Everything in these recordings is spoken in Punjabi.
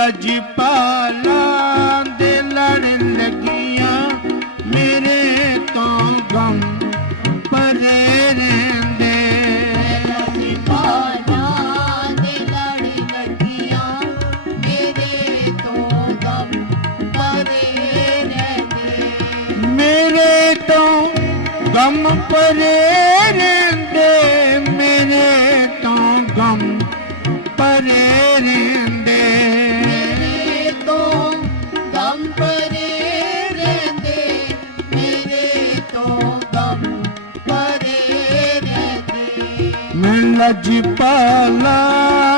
ਲਜਪਾਲਾਂ ਦੇ ਲੜ ਲੱਗੀਆਂ। ਮੇਰੇ ਤੋਂ ਗਮ ਪਰੇ ਰਹਿੰਦੇ। ਪਾਣਾ ਦੇ ਲੜ ਲੱਗੀਆਂ। ਮੇਰੇ ਤੋਂ ਗਮ ਪਰੇ ਰਹਿੰਦੇ। ਮੇਰੇ ਤੋਂ ਗਮ ਪਰੇ ਰਹਿੰਦੇ। ਮੇਰੇ ਤੋਂ ਗਮ ਪਰੇ ਰਹਿੰਦੇ। ਤੋਂ ਗਮ ਪਰੇ ਰਹਿੰਦੇ ਮੇਰੇ ਤੋਂ ਦਮ ਪਰੇ ਰਹਿੰਦੇ। ਮੈਂ ਲਜਪਾਲਾਂ ਦੇ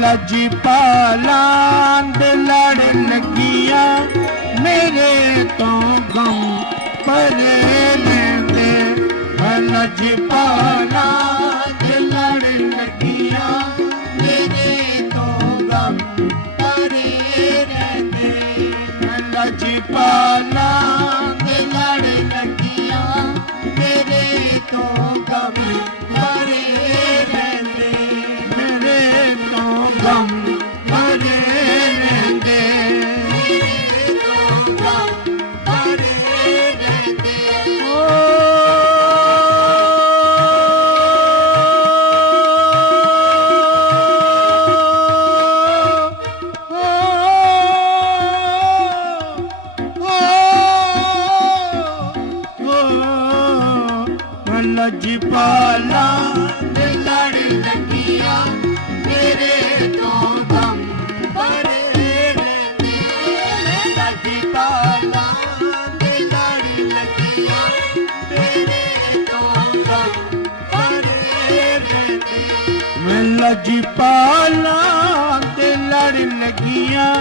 ਰਹਿੰਦੇ ਪਾਲਾਂ ਲਜਪਾਲਾਂ ਦੇ ਲੜ ਲੱਗੀਆਂ। ਮੇਰੇ ਤੋਂ ਗਮ ਪਰੇ ਰਹਿੰਦੇ ਮੈਂ ਲਜਪਾਲਾਂ ਦੇ ਲੜ ਲੱਗੀਆਂ। ਮੇਰੇ ਤੋਂ ਗਮ ਪਰੇ ਰਹਿੰਦੇ ਮੈਂ ਲਜਪਾਲਾਂ ਲਜਪਾਲਾ ਦੇ ਲੜ ਲੱਗੀਆਂ ਮੇਰੇ ਤੋਂ ਗਮ ਪਰੇ ਰਹਿੰਦੇ ਮੈਂ ਦੇ ਲੜ ਲੱਗੀਆਂ ਮੇਰੇ ਤੋਂ ਗਮ ਪਰੇ ਰਹਿੰਦੇ ਮੈਂ ਲਜਪਾਲਾ ਤੇ ਲੜ ਲੱਗੀਆਂ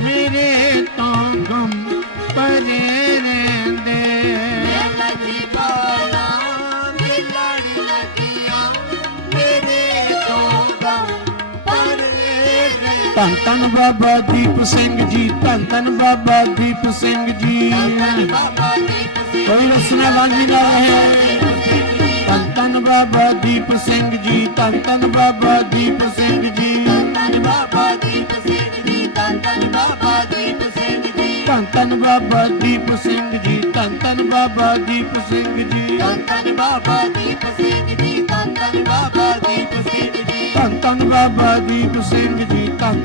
ਮੇਰੇ ਧੰਨ ਧੰਨ ਬਾਬਾ ਦੀਪ ਸਿੰਘ ਜੀ, ਧੰਨ ਧੰਨ ਬਾਬਾ ਦੀਪ ਸਿੰਘ ਜੀ। ਬਾਬਾ ਦੀਪ ਸਿੰਘ ਕੋਈ ਰਸਨਾ ਲਾਂਝੀ ਨਾ ਰਹੇ। ਧੰਨ ਧੰਨ ਬਾਬਾ ਦੀਪ ਸਿੰਘ ਜੀ, ਧੰਨ ਧੰਨ ਬਾਬਾ ਦੀਪ ਸਿੰਘ ਜੀ। ਧੰਨ ਬਾਬਾ ਦੀਪ ਸਿੰਘ ਜੀ ਧੰਨ ਧੰਨ ਬਾਬਾ ਦੀਪ ਸਿੰਘ ਜੀ, ਧੰਨ ਧੰਨ ਬਾਬਾ ਦੀਪ ਸਿੰਘ ਜੀ। ਧੰਨ ਧੰਨ ਬਾਬਾ ਦੀਪ ਸਿੰਘ ਜੀ ਧੰਨ ਧੰਨ ਬਾਬਾ